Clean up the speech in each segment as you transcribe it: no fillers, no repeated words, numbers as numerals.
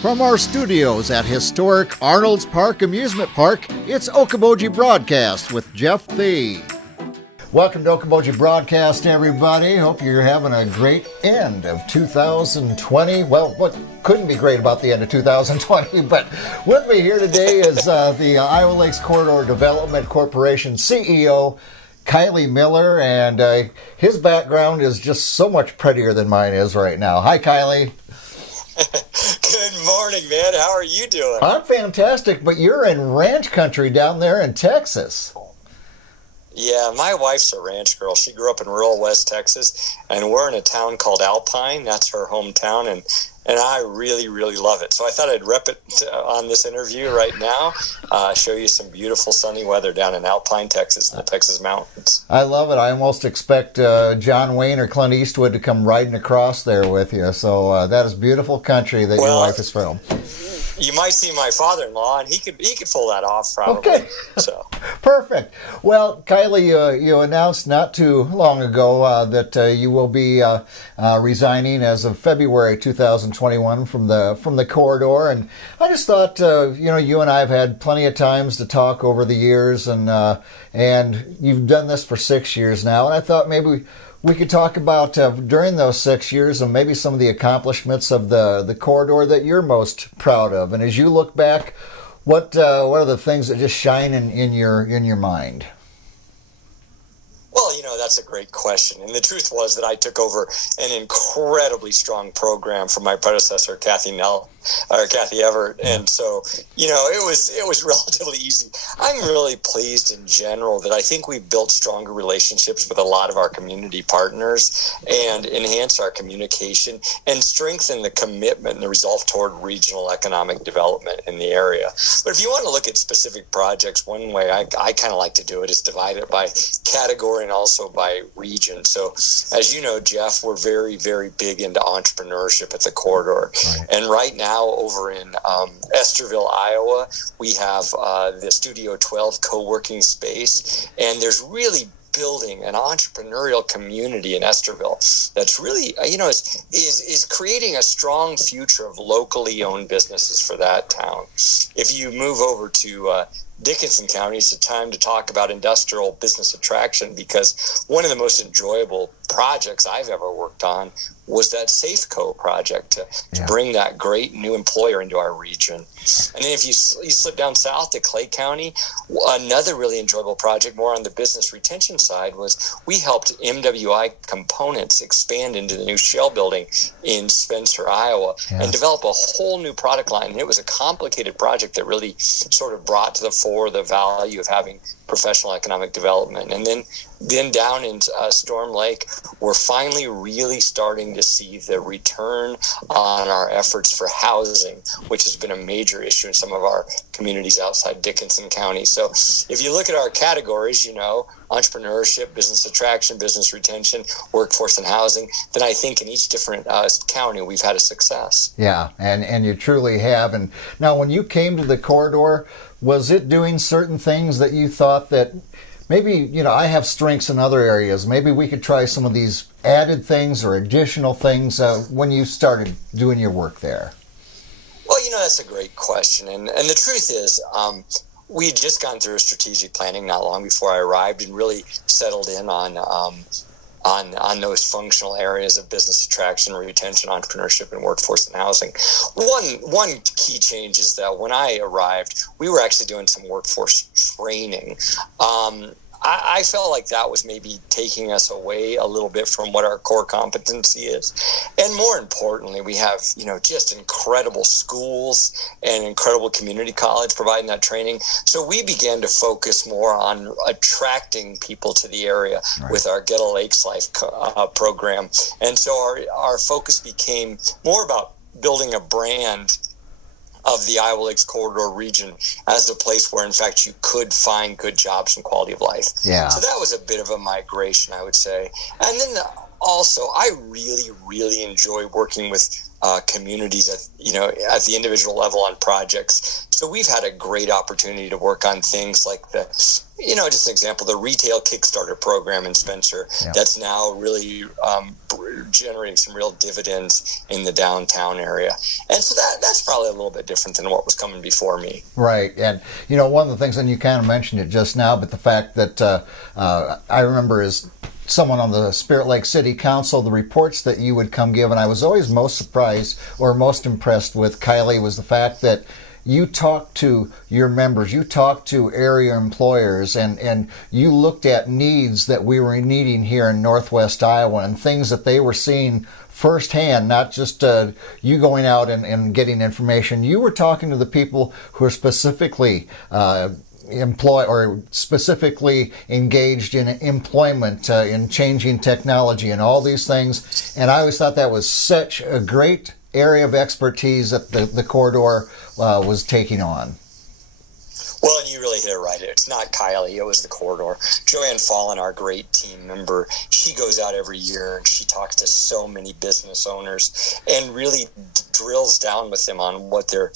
From our studios at historic Arnold's Park Amusement Park, it's Okoboji Broadcast with Jeff Thee. Welcome to Okoboji Broadcast, everybody. Hope you're having a great end of 2020. Well, what couldn't be great about the end of 2020? But with me here today is the Iowa Lakes Corridor Development Corporation CEO, Kiley Miller, and his background is just so much prettier than mine is right now. Hi, Kiley. Good morning, man. How are you doing? I'm fantastic, but you're in ranch country down there in Texas. Yeah, my wife's a ranch girl. She grew up in rural West Texas, and we're in a town called Alpine. That's her hometown, and I really, really love it. So I thought I'd rep it on this interview right now, show you some beautiful sunny weather down in Alpine, Texas, in the Texas mountains. I love it. I almost expect John Wayne or Clint Eastwood to come riding across there with you. So that is beautiful country that your wife is from. You might see my father-in-law, and he could pull that off probably. Okay. So perfect. Well, Kiley, you announced not too long ago that you will be resigning as of February 2021 from the corridor, and I just thought you and I have had plenty of times to talk over the years, and you've done this for 6 years now, and I thought maybe we could talk about during those 6 years and maybe some of the accomplishments of the corridor that you're most proud of. And as you look back, what are the things that just shine in your mind? Well, that's a great question. And the truth was that I took over an incredibly strong program from my predecessor, Kathy Everett. And so, it was relatively easy. I'm really pleased in general that I think we've built stronger relationships with a lot of our community partners and enhanced our communication and strengthened the commitment and the resolve toward regional economic development in the area. But if you want to look at specific projects, one way I kind of like to do it is divide it by category and also by region. So as you know, Jeff, we're very, very big into entrepreneurship at the corridor. Right. And right now over in Estherville, Iowa, we have the Studio 12 co-working space, and there's really building an entrepreneurial community in Estherville that's really, is creating a strong future of locally owned businesses for that town. If you move over to Dickinson County, it's a time to talk about industrial business attraction, because one of the most enjoyable projects I've ever worked on was that Safeco project to bring that great new employer into our region. And then if you slip down south to Clay County, another really enjoyable project more on the business retention side was we helped MWI Components expand into the new Shell building in Spencer, Iowa, and develop a whole new product line. And it was a complicated project that really sort of brought to the fore the value of having professional economic development. And then down in Storm Lake, we're finally really starting to see the return on our efforts for housing, which has been a major issue in some of our communities outside Dickinson County. So if you look at our categories, entrepreneurship, business attraction, business retention, workforce and housing, then I think in each different county we've had a success. Yeah, and you truly have. And now when you came to the corridor, was it doing certain things that you thought that maybe, I have strengths in other areas, maybe we could try some of these added things or additional things when you started doing your work there? Well, that's a great question. And the truth is, we had just gone through a strategic planning not long before I arrived and really settled in on those functional areas of business attraction, retention, entrepreneurship, and workforce and housing. One key change is that when I arrived, we were actually doing some workforce training. I felt like that was maybe taking us away a little bit from what our core competency is. And more importantly, we have, just incredible schools and incredible community college providing that training. So we began to focus more on attracting people to the area with our Get a Lakes Life program. And so our focus became more about building a brand of the Iowa Lakes Corridor region as a place where, in fact, you could find good jobs and quality of life. Yeah. So that was a bit of a migration, I would say. And then also, I really, really enjoy working with communities at the individual level on projects. So we've had a great opportunity to work on things like just an example, the retail Kickstarter program in Spencer, that's now really generating some real dividends in the downtown area. And so that's probably a little bit different than what was coming before me. Right. And, one of the things, and you kind of mentioned it just now, but the fact that I remember is someone on the Spirit Lake City Council, the reports that you would come give, and I was always most surprised or most impressed with, Kiley, was the fact that you talked to your members, you talked to area employers, and you looked at needs that we were needing here in Northwest Iowa and things that they were seeing firsthand, not just you going out and getting information. You were talking to the people who are specifically employ or specifically engaged in employment, in changing technology and all these things. And I always thought that was such a great area of expertise that the corridor was taking on. Well, and you really hit it right. It's not Kiley. It was the corridor. Joanne Fallon, our great team member, she goes out every year and she talks to so many business owners and really drills down with them on what are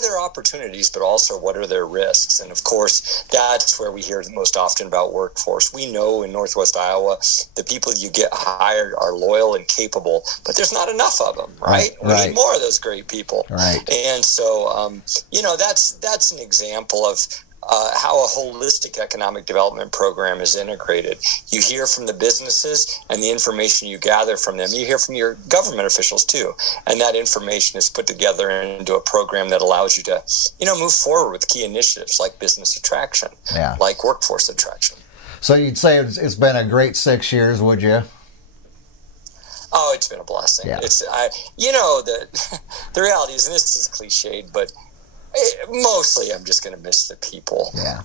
their opportunities, but also what are their risks. And of course, that's where we hear the most often about workforce. We know in Northwest Iowa, the people you get hired are loyal and capable, but there's not enough of them, right? We need more of those great people. Right. And so, that's an example of how a holistic economic development program is integrated. You hear from the businesses and the information you gather from them. You hear from your government officials too. And that information is put together into a program that allows you to, move forward with key initiatives like business attraction, like workforce attraction. So you'd say it's been a great 6 years, would you? Oh, it's been a blessing. Yeah. The reality is, and this is cliched, but mostly I'm just going to miss the people. Yeah.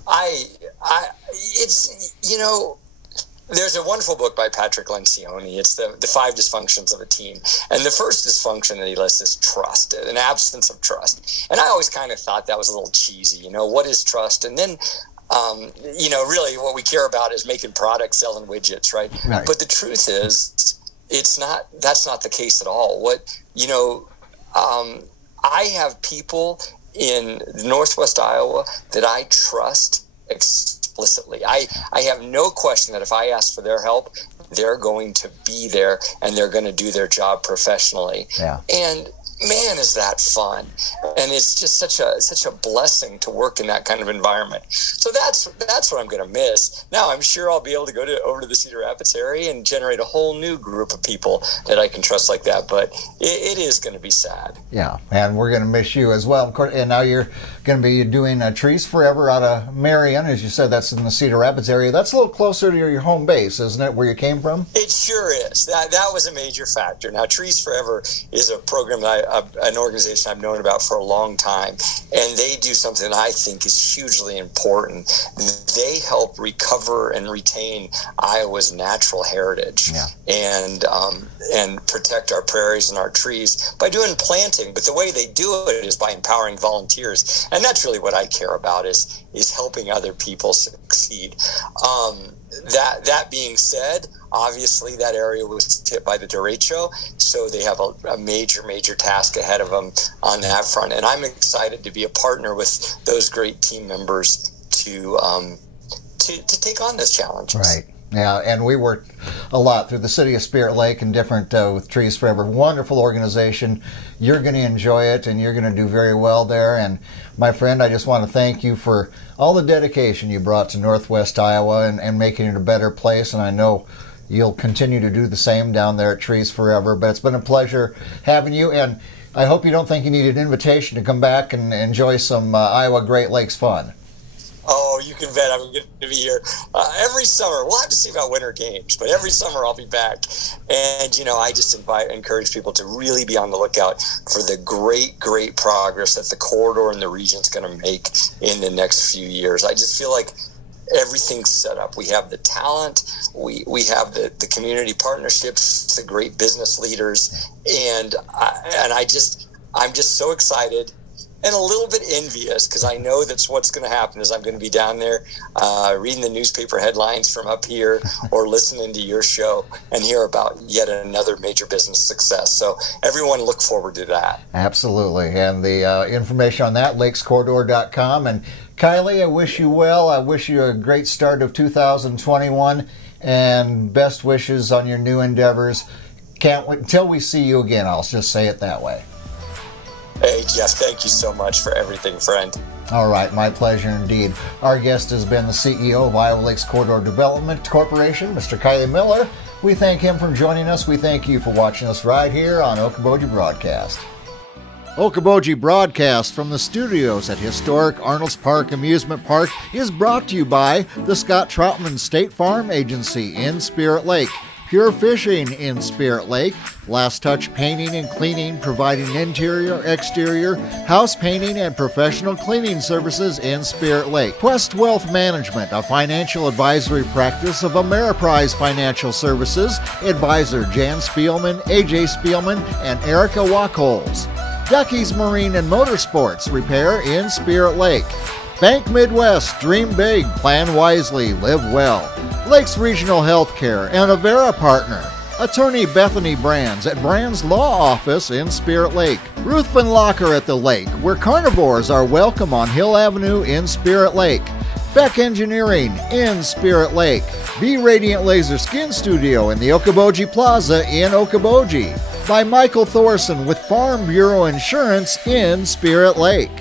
There's a wonderful book by Patrick Lencioni. It's the 5 dysfunctions of a team. And the first dysfunction that he lists is trust, an absence of trust. And I always kind of thought that was a little cheesy. What is trust? And then, really what we care about is making products, selling widgets, right? But the truth is, that's not the case at all. I have people in Northwest Iowa that I trust explicitly. I have no question that if I ask for their help, they're going to be there and they're going to do their job professionally. Yeah. And man, is that fun. And it's just such a blessing to work in that kind of environment. So that's what I'm going to miss. Now, I'm sure I'll be able to go over to the Cedar Rapids area and generate a whole new group of people that I can trust like that. But it is going to be sad. Yeah, and we're going to miss you as well. Of course, and now you're going to be doing Trees Forever out of Marion. As you said, that's in the Cedar Rapids area. That's a little closer to your home base, isn't it, where you came from? It sure is. That was a major factor. Now, Trees Forever is a program that an organization I've known about for a long time, and they do something I think is hugely important. They help recover and retain Iowa's natural heritage, and protect our prairies and our trees by doing planting. But the way they do it is by empowering volunteers, and that's really what I care about is helping other people succeed. That being said, obviously that area was hit by the derecho, so they have a major task ahead of them on that front. And I'm excited to be a partner with those great team members to take on this challenge. Right. Yeah, and we worked a lot through the city of Spirit Lake and different with Trees Forever. Wonderful organization. You're going to enjoy it, and you're going to do very well there. And my friend, I just want to thank you for all the dedication you brought to Northwest Iowa and making it a better place. And I know you'll continue to do the same down there at Trees Forever. But it's been a pleasure having you, and I hope you don't think you need an invitation to come back and enjoy some Iowa Great Lakes fun. Oh, you can bet I'm going to be here every summer. We'll have to see about winter games, but every summer I'll be back. And, I just encourage people to really be on the lookout for the great progress that the corridor and the region's going to make in the next few years. I just feel like everything's set up. We have the talent, we have the community partnerships, the great business leaders, and I'm just so excited and a little bit envious, because I know that's what's going to happen is I'm going to be down there reading the newspaper headlines from up here or listening to your show and hear about yet another major business success. So everyone look forward to that. Absolutely. And the information on that, lakescorridor.com. And Kiley, I wish you well. I wish you a great start of 2021 and best wishes on your new endeavors. Can't wait until we see you again. I'll just say it that way. Hey, Jeff, thank you so much for everything, friend. All right, my pleasure indeed. Our guest has been the CEO of Iowa Lakes Corridor Development Corporation, Mr. Kiley Miller. We thank him for joining us. We thank you for watching us right here on Okoboji Broadcast. Okoboji Broadcast from the studios at historic Arnold's Park Amusement Park is brought to you by the Scott Troutman State Farm Agency in Spirit Lake, Pure Fishing in Spirit Lake, Last Touch Painting and Cleaning, providing interior, exterior, house painting, and professional cleaning services in Spirit Lake. Quest Wealth Management, a financial advisory practice of Ameriprise Financial Services. Advisor Jan Spielman, AJ Spielman, and Erica Wachholz. Ducky's Marine and Motorsports Repair in Spirit Lake. Bank Midwest, dream big, plan wisely, live well. Lakes Regional Healthcare and Avera Partner. Attorney Bethany Brands at Brands Law Office in Spirit Lake. Ruthven Locker at the Lake, where carnivores are welcome on Hill Avenue in Spirit Lake. Beck Engineering in Spirit Lake. Be Radiant Laser Skin Studio in the Okoboji Plaza in Okoboji. By Michael Thorson with Farm Bureau Insurance in Spirit Lake.